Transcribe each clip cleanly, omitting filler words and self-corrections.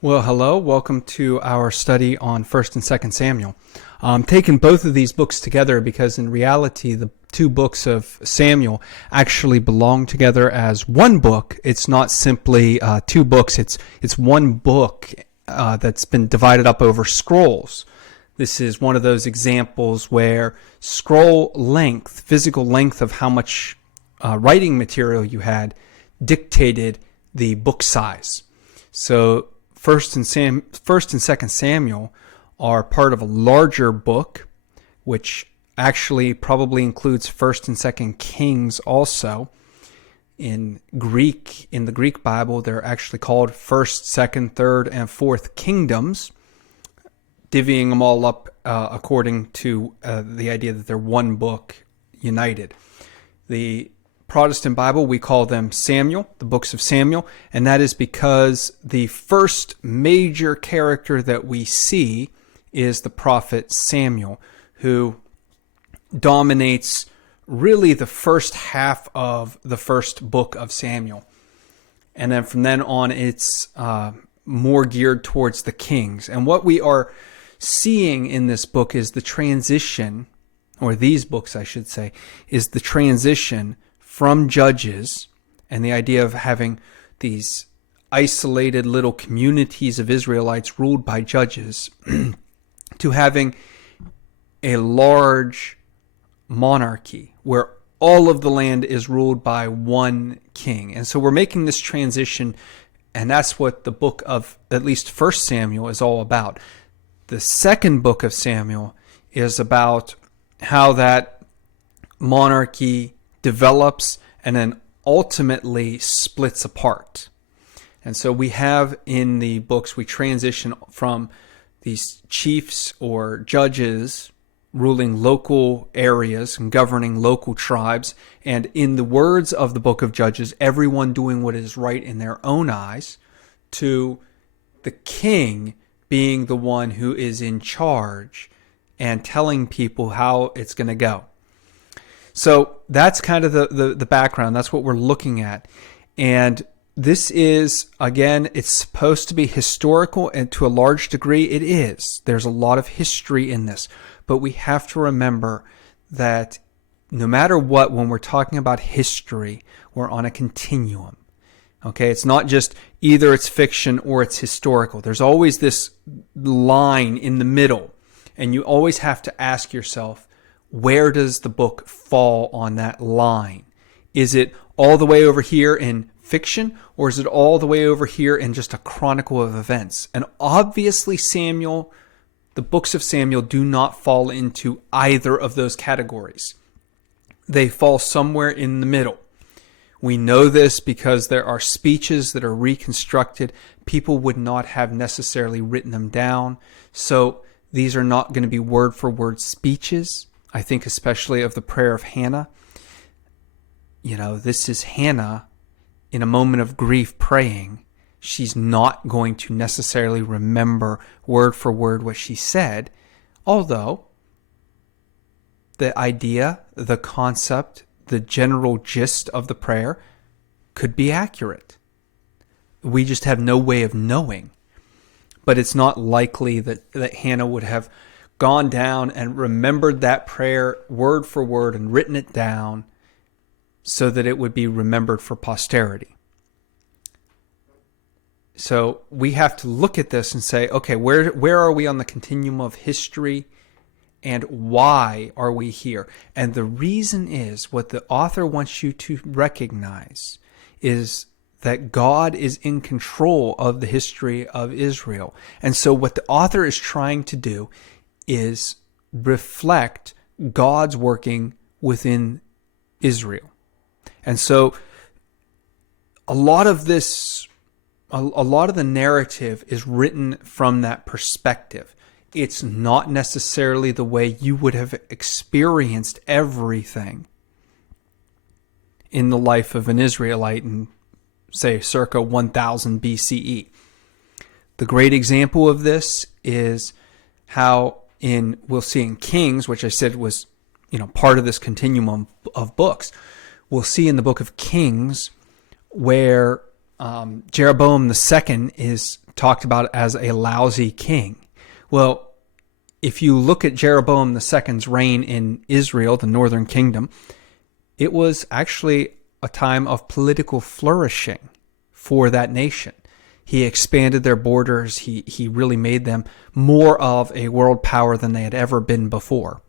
Well, hello. Welcome to our study on 1st and 2nd Samuel. I'm taking both of these books together because in reality, the two books of Samuel actually belong together as one book. It's not simply two books. It's one book that's been divided up over scrolls. This is one of those examples where scroll length, physical length of how much writing material you had, dictated the book size. So First and Second Samuel are part of a larger book, which actually probably includes First and Second Kings also. In the Greek Bible, they're actually called First, Second, Third, and Fourth Kingdoms, divvying them all up according to the idea that they're one book united. The Protestant Bible, we call them Samuel, the books of Samuel, and that is because the first major character that we see is the prophet Samuel, who dominates really the first half of the first book of Samuel. And then from then on, it's more geared towards the kings. And what we are seeing in this book is the transition, or these books, I should say, is the transition from Judges and the idea of having these isolated little communities of Israelites ruled by judges to having a large monarchy where all of the land is ruled by one king. And so we're making this transition, and that's what the book of at least 1 Samuel is all about. The second book of Samuel is about how that monarchy develops and then ultimately splits apart. And so we have in the books, we transition from these chiefs or judges ruling local areas and governing local tribes, and in the words of the book of Judges, everyone doing what is right in their own eyes, to the king being the one who is in charge and telling people how it's going to go. So that's kind of the background. That's what we're looking at. And this is, again, it's supposed to be historical, and to a large degree it is. There's a lot of history in this. But we have to remember that no matter what, when we're talking about history, we're on a continuum. Okay, it's not just either it's fiction or it's historical. There's always this line in the middle. And you always have to ask yourself, where does the book fall on that line? Is it all the way over here in fiction, or is it all the way over here in just a chronicle of events? And obviously the books of Samuel do not fall into either of those categories. They fall somewhere in the middle. We know this because there are speeches that are reconstructed. People would not have necessarily written them down. So these are not going to be word for word speeches. I think especially of the prayer of Hannah. This is Hannah in a moment of grief praying. She's not going to necessarily remember word for word what she said, although the idea, the concept, the general gist of the prayer could be accurate. We just have no way of knowing. But it's not likely that Hannah would have gone down and remembered that prayer word for word and written it down so that it would be remembered for posterity. So we have to look at this and say, okay, where are we on the continuum of history, and why are we here? And the reason is, what the author wants you to recognize is that God is in control of the history of Israel. And so what the author is trying to do is reflect God's working within Israel. And so a lot of the narrative is written from that perspective. It's not necessarily the way you would have experienced everything in the life of an Israelite in, say, circa 1000 BCE. The great example of this is how we'll see in Kings, which I said was, part of this continuum of books. We'll see in the book of Kings where Jeroboam II is talked about as a lousy king. Well, if you look at Jeroboam II's reign in Israel, the northern kingdom, it was actually a time of political flourishing for that nation. He expanded their borders. He really made them more of a world power than they had ever been before.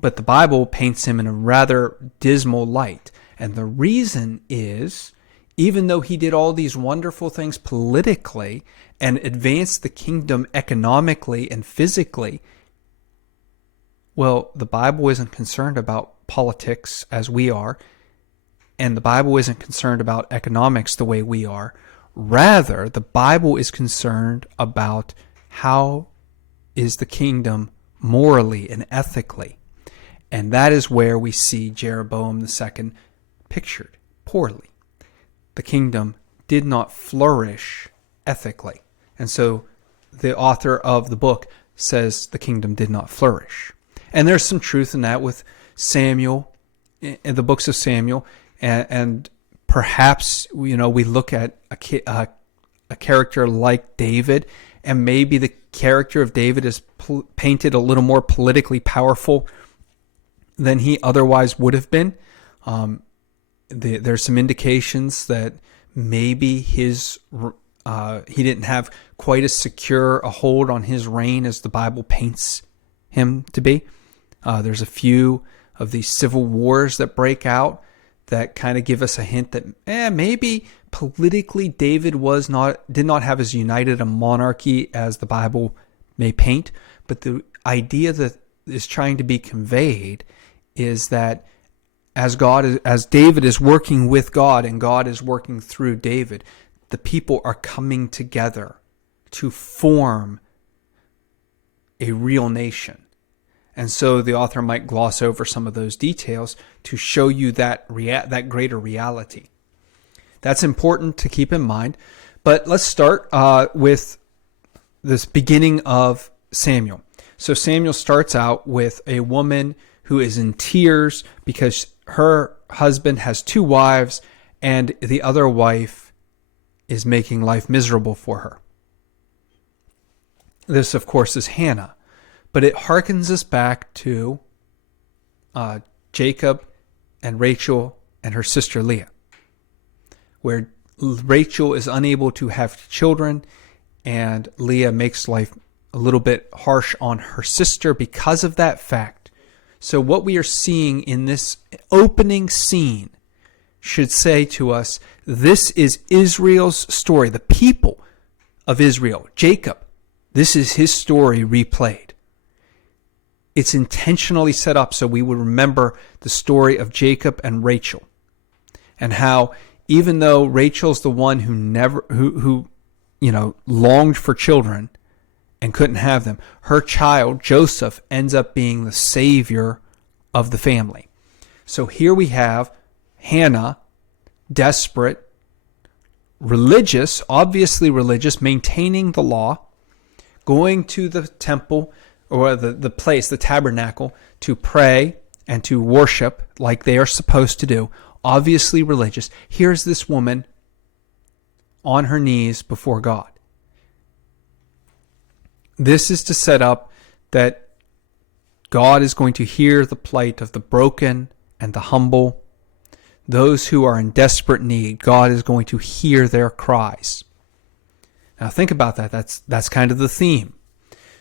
But the Bible paints him in a rather dismal light. And the reason is, even though he did all these wonderful things politically and advanced the kingdom economically and physically, well, the Bible isn't concerned about politics as we are, and the Bible isn't concerned about economics the way we are. Rather, the Bible is concerned about how is the kingdom morally and ethically. And that is where we see Jeroboam II pictured poorly. The kingdom did not flourish ethically. And so the author of the book says the kingdom did not flourish. And there's some truth in that with Samuel, in the books of Samuel, and perhaps, we look at a character like David, and maybe the character of David is painted a little more politically powerful than he otherwise would have been. There's some indications that maybe he didn't have quite as secure a hold on his reign as the Bible paints him to be. There's a few of these civil wars that break out that kind of give us a hint that maybe politically David did not have as united a monarchy as the Bible may paint. But the idea that is trying to be conveyed is that as David is working with God and God is working through David, the people are coming together to form a real nation. And so the author might gloss over some of those details to show you that greater reality. That's important to keep in mind. But let's start with this beginning of Samuel. So Samuel starts out with a woman who is in tears because her husband has 2 wives and the other wife is making life miserable for her. This, of course, is Hannah. But it harkens us back to Jacob and Rachel and her sister Leah, where Rachel is unable to have children and Leah makes life a little bit harsh on her sister because of that fact. So what we are seeing in this opening scene should say to us, this is Israel's story, the people of Israel. Jacob, this is his story replayed. It's intentionally set up so we would remember the story of Jacob and Rachel, and how even though Rachel's the one who longed for children and couldn't have them, her child Joseph ends up being the savior of the family. So here we have Hannah, desperate, religious, obviously religious, maintaining the law, going to the temple or the place, the tabernacle, to pray and to worship like they are supposed to do, obviously religious. Here's this woman on her knees before God. This is to set up that God is going to hear the plight of the broken and the humble. Those who are in desperate need, God is going to hear their cries. Now think about that. That's kind of the theme.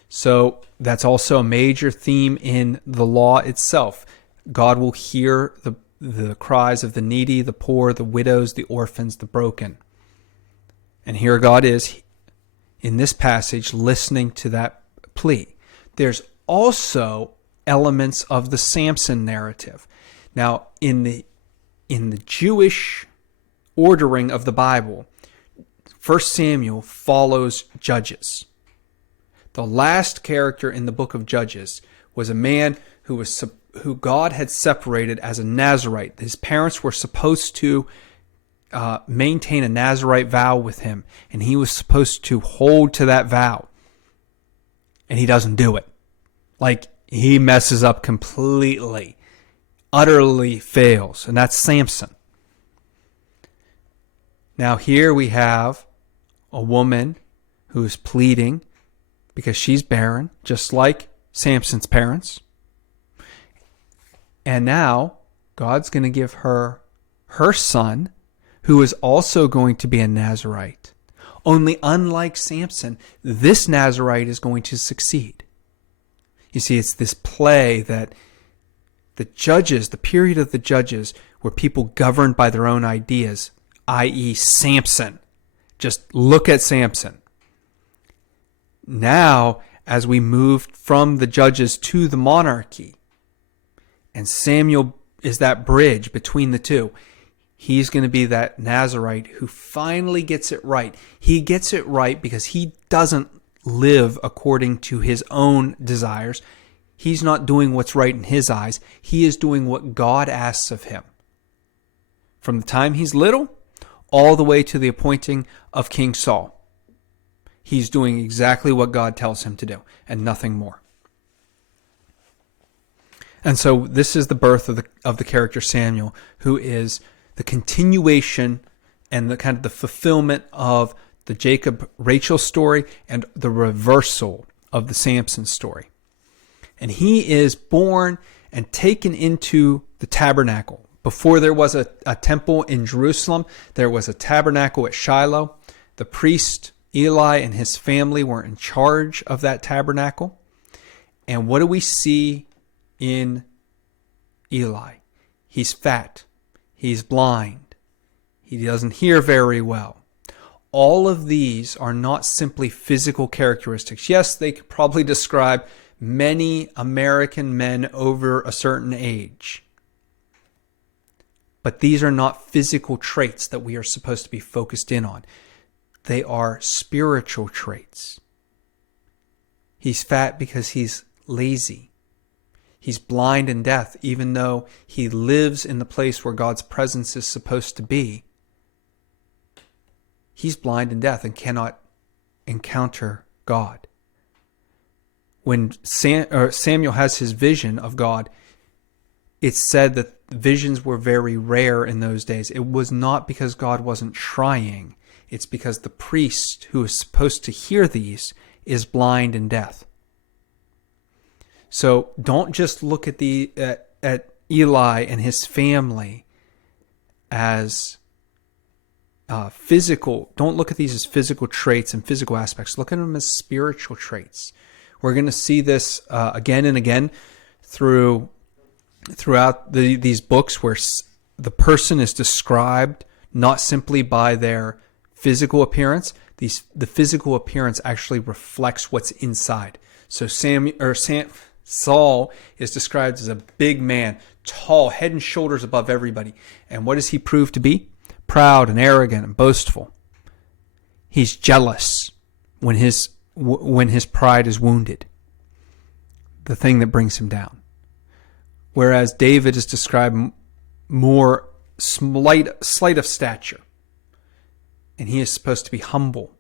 So that's also a major theme in the law itself. God will hear the cries of the needy, the poor, the widows, the orphans, the broken. And here God is in this passage listening to that plea. There's also elements of the Samson narrative. Now, in the Jewish ordering of the Bible, 1 Samuel follows Judges. The last character in the book of Judges was a man who God had separated as a Nazirite. His parents were supposed to maintain a Nazirite vow with him, and he was supposed to hold to that vow. And he doesn't do it. Like, he messes up completely, utterly fails, and that's Samson. Now here we have a woman who is pleading because she's barren, just like Samson's parents. And now God's going to give her her son, who is also going to be a Nazirite. Only unlike Samson, this Nazirite is going to succeed. You see, it's this play that the judges, the period of the judges, were people governed by their own ideas, i.e. Samson. Just look at Samson. Now, as we moved from the judges to the monarchy, and Samuel is that bridge between the two, he's going to be that Nazirite who finally gets it right. He gets it right because he doesn't live according to his own desires. He's not doing what's right in his eyes. He is doing what God asks of him. From the time he's little, all the way to the appointing of King Saul. He's doing exactly what God tells him to do, and nothing more. And so this is the birth of the character Samuel, who is the continuation and the kind of the fulfillment of the Jacob-Rachel story and the reversal of the Samson story. And he is born and taken into the tabernacle. Before there was a temple in Jerusalem, there was a tabernacle at Shiloh. The priest Eli and his family were in charge of that tabernacle. And what do we see in Eli? He's fat. He's blind. He doesn't hear very well. All of these are not simply physical characteristics. Yes, they could probably describe many American men over a certain age. But these are not physical traits that we are supposed to be focused in on. They are spiritual traits. He's fat because he's lazy. He's blind and deaf, even though he lives in the place where God's presence is supposed to be. He's blind and deaf and cannot encounter God. When Samuel has his vision of God, it's said that visions were very rare in those days. It was not because God wasn't trying. It's because the priest who is supposed to hear these is blind and deaf. So don't just look at at Eli and his family as physical. Don't look at these as physical traits and physical aspects. Look at them as spiritual traits. We're going to see this again and again throughout these books, where the person is described not simply by their physical appearance. The physical appearance actually reflects what's inside. So Saul is described as a big man, tall, head and shoulders above everybody. And what does he prove to be? Proud and arrogant and boastful. He's jealous when his pride is wounded, the thing that brings him down. Whereas David is described more slight of stature, and he is supposed to be humble.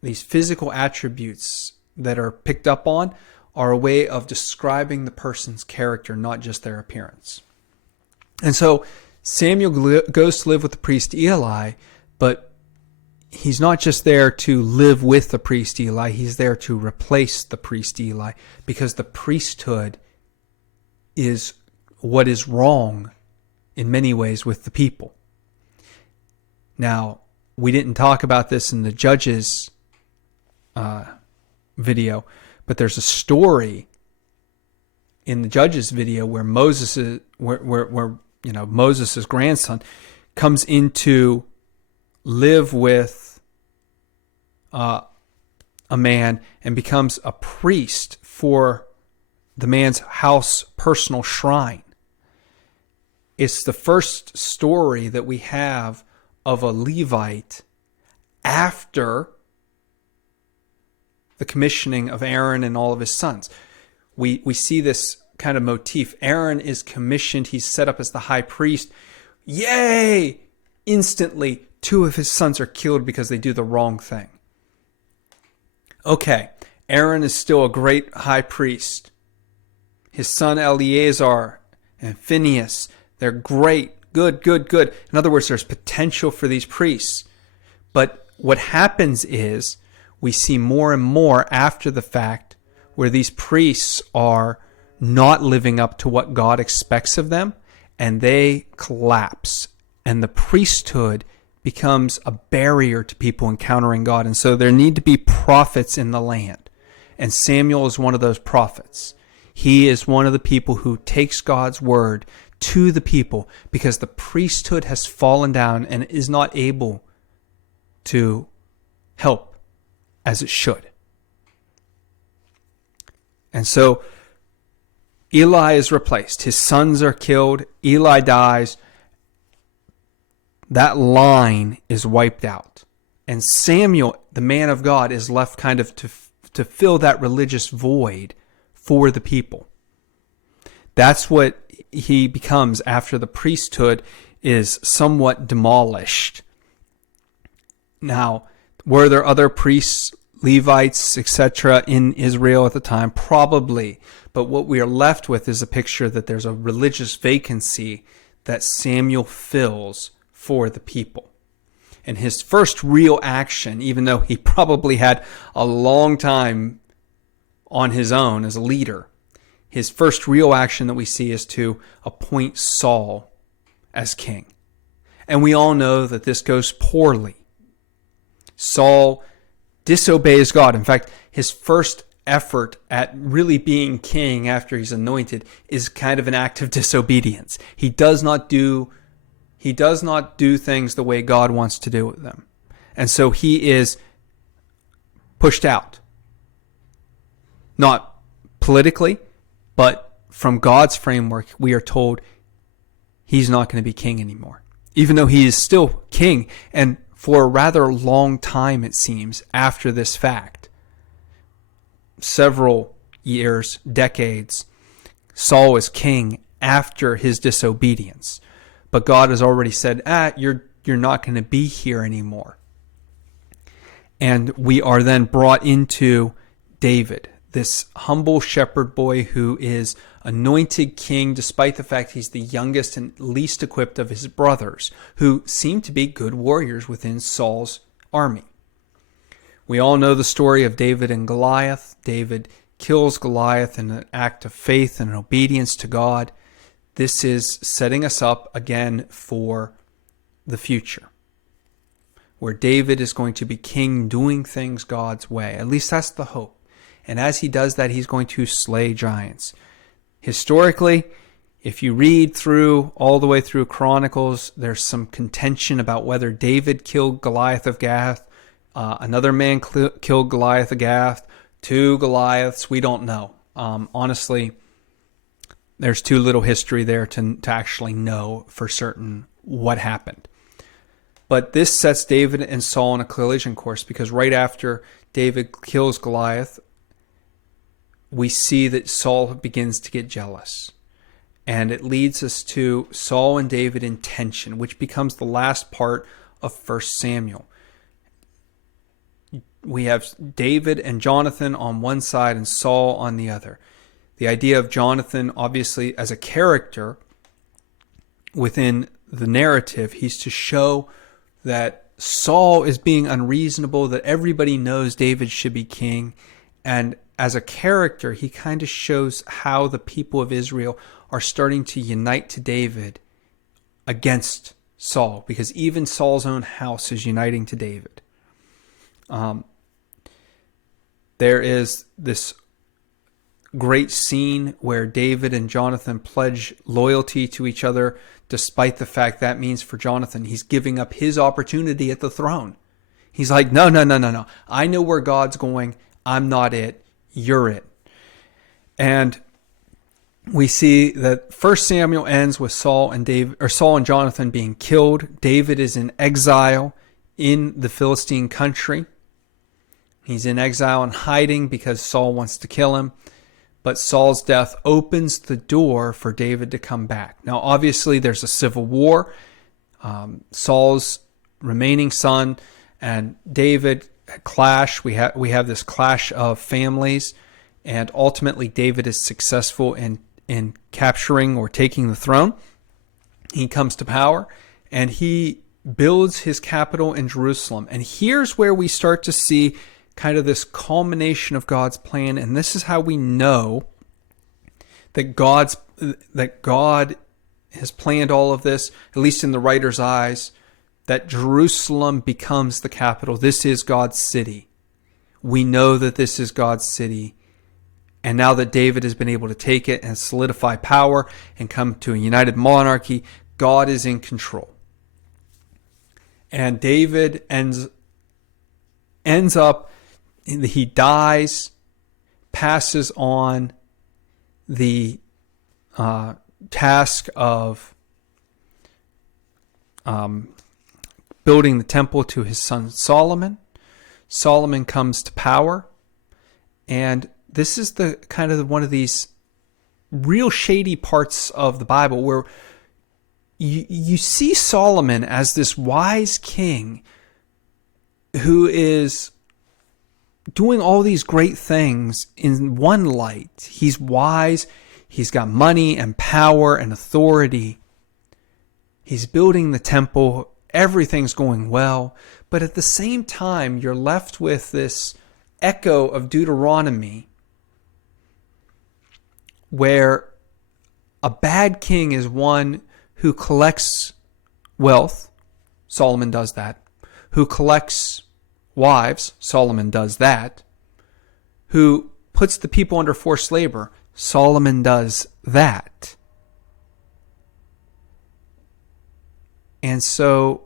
These physical attributes that are picked up on are a way of describing the person's character, not just their appearance. And so Samuel goes to live with the priest Eli, but he's not just there to live with the priest Eli, he's there to replace the priest Eli, because the priesthood is what is wrong in many ways with the people. Now, we didn't talk about this in the Judges video, but there's a story in the Judges video where Moses' grandson comes in to live with a man and becomes a priest for the man's house personal shrine. It's the first story that we have of a Levite after the commissioning of Aaron and all of his sons. We see this kind of motif. Aaron is commissioned. He's set up as the high priest. Yay! Instantly, 2 of his sons are killed because they do the wrong thing. Okay, Aaron is still a great high priest. His son Eleazar and Phinehas, they're great. Good. In other words, there's potential for these priests. But what happens is we see more and more after the fact where these priests are not living up to what God expects of them, and they collapse, and the priesthood becomes a barrier to people encountering God. And so there need to be prophets in the land. And Samuel is one of those prophets. He is one of the people who takes God's word to the people because the priesthood has fallen down and is not able to help as it should. And so Eli is replaced. His sons are killed. Eli dies. That line is wiped out. And Samuel, the man of God, is left kind of to fill that religious void for the people. That's what he becomes after the priesthood is somewhat demolished. Now, were there other priests, Levites, etc. in Israel at the time? Probably. But what we are left with is a picture that there's a religious vacancy that Samuel fills for the people. And his first real action, even though he probably had a long time on his own as a leader, his first real action that we see is to appoint Saul as king. And we all know that this goes poorly. Saul disobeys God. In fact, his first effort at really being king after he's anointed is kind of an act of disobedience. He does not do things the way God wants to do them. And so he is pushed out. Not politically, but from God's framework, we are told he's not going to be king anymore. Even though he is still king, and for a rather long time, it seems, after this fact. Several years, decades, Saul is king after his disobedience. But God has already said, you're not going to be here anymore. And we are then brought into David, this humble shepherd boy who is anointed king despite the fact he's the youngest and least equipped of his brothers, who seem to be good warriors within Saul's army. We all know the story of David and Goliath. David kills Goliath in an act of faith and obedience to God. This is setting us up again for the future, where David is going to be king doing things God's way. At least that's the hope. And as he does that, he's going to slay giants. Historically, if you read through all the way through Chronicles, there's some contention about whether David killed Goliath of Gath, another man killed Goliath of Gath, 2 Goliaths, we don't know. Honestly, there's too little history there to actually know for certain what happened. But this sets David and Saul on a collision course, because right after David kills Goliath, we see that Saul begins to get jealous. And it leads us to Saul and David in tension, which becomes the last part of 1 Samuel. We have David and Jonathan on one side and Saul on the other. The idea of Jonathan, obviously, as a character within the narrative, he's to show that Saul is being unreasonable, that everybody knows David should be king. And as a character, he kind of shows how the people of Israel are starting to unite to David against Saul, because even Saul's own house is uniting to David. There is this great scene where David and Jonathan pledge loyalty to each other, despite the fact that means for Jonathan, he's giving up his opportunity at the throne. He's like, no. I know where God's going. I'm not it. You're it. And we see that 1 Samuel ends with Saul and Jonathan being killed. David is in exile in the Philistine country. He's in exile and hiding because Saul wants to kill him. But Saul's death opens the door for David to come back. Now, obviously, there's a civil war. Saul's remaining son and David clash. We have this clash of families, and ultimately David is successful in capturing or taking the throne. He comes to power, and he builds his capital in Jerusalem. And here's where we start to see kind of this culmination of God's plan. And this is how we know that God has planned all of this, at least in the writer's eyes, that Jerusalem becomes the capital. This is God's city. We know that this is God's city. And now that David has been able to take it and solidify power and come to a united monarchy, God is in control. And David ends up, he dies, passes on the task of building the temple to his son Solomon. Solomon comes to power, and this is the kind of one of these real shady parts of the Bible where you see Solomon as this wise king who is doing all these great things in one light. He's wise, he's got money and power and authority. He's building the temple, everything's going well. But at the same time, you're left with this echo of Deuteronomy where a bad king is one who collects wealth. Solomon does that. Who collects wives. Solomon does that. Who puts the people under forced labor. Solomon does that. And so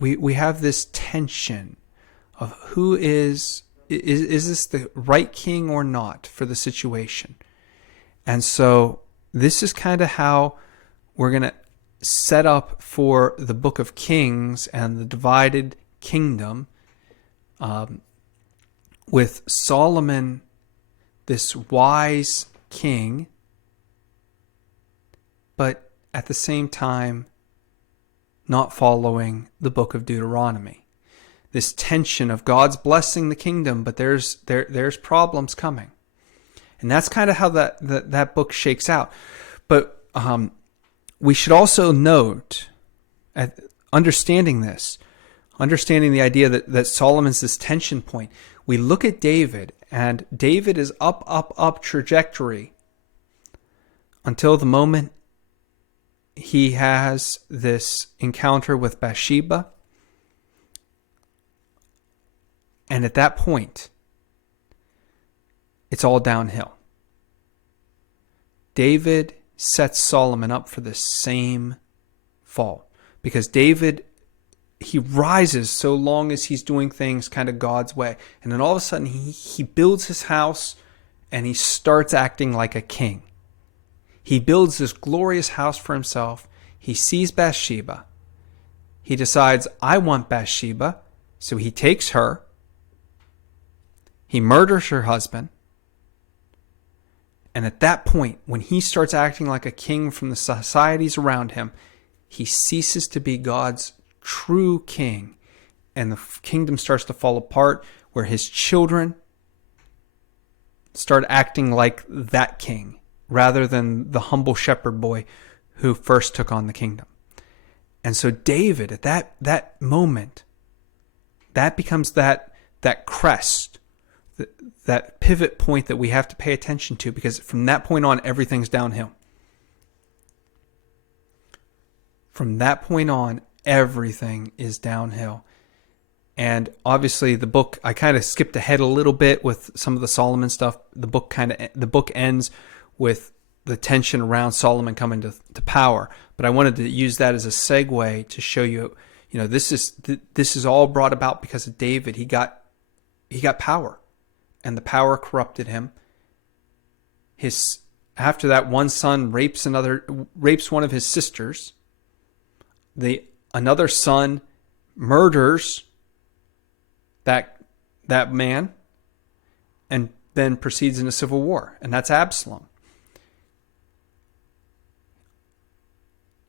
we have this tension of who is this the right king or not for the situation. And so this is kind of how we're going to set up for the book of Kings and the divided kingdom, with Solomon, this wise king, but at the same time not following the book of Deuteronomy. This tension of God's blessing the kingdom, but there's problems coming. And that's kind of how that book shakes out. But we should also note, understanding the idea that Solomon's this tension point, we look at David, and David is up trajectory until the moment he has this encounter with Bathsheba. And at that point, it's all downhill. David sets Solomon up for the same fall. Because David, he rises so long as he's doing things kind of God's way. And then all of a sudden, he builds his house and he starts acting like a king. He builds this glorious house for himself. He sees Bathsheba. He decides, I want Bathsheba. So he takes her. He murders her husband. And at that point, when he starts acting like a king from the societies around him, he ceases to be God's true king. And the kingdom starts to fall apart, where his children start acting like that king, rather than the humble shepherd boy who first took on the kingdom. And so David, at that moment, that becomes that crest, that pivot point that we have to pay attention to, because from that point on, everything's downhill. From that point on, everything is downhill. And obviously the book, I kind of skipped ahead a little bit with some of the Solomon stuff. The book ends with the tension around Solomon coming to power. But I wanted to use that as a segue to show you, this is all brought about because of David. He got power, and the power corrupted him. After that, one son rapes one of his sisters. Another son murders that man, and then proceeds in a civil war, and that's Absalom.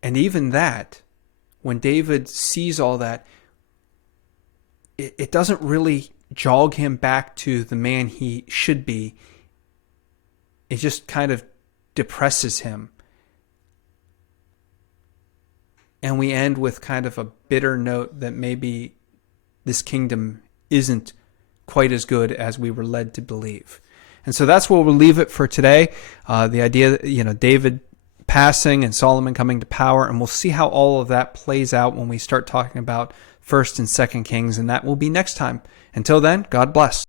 And even that, when David sees all that, it doesn't really jog him back to the man he should be. It just kind of depresses him. and we end with kind of a bitter note that maybe this kingdom isn't quite as good as we were led to believe. And so that's where we'll leave it for today. The idea that, David passing and Solomon coming to power, and we'll see how all of that plays out when we start talking about 1st and 2nd Kings, and that will be next time. Until then, God bless.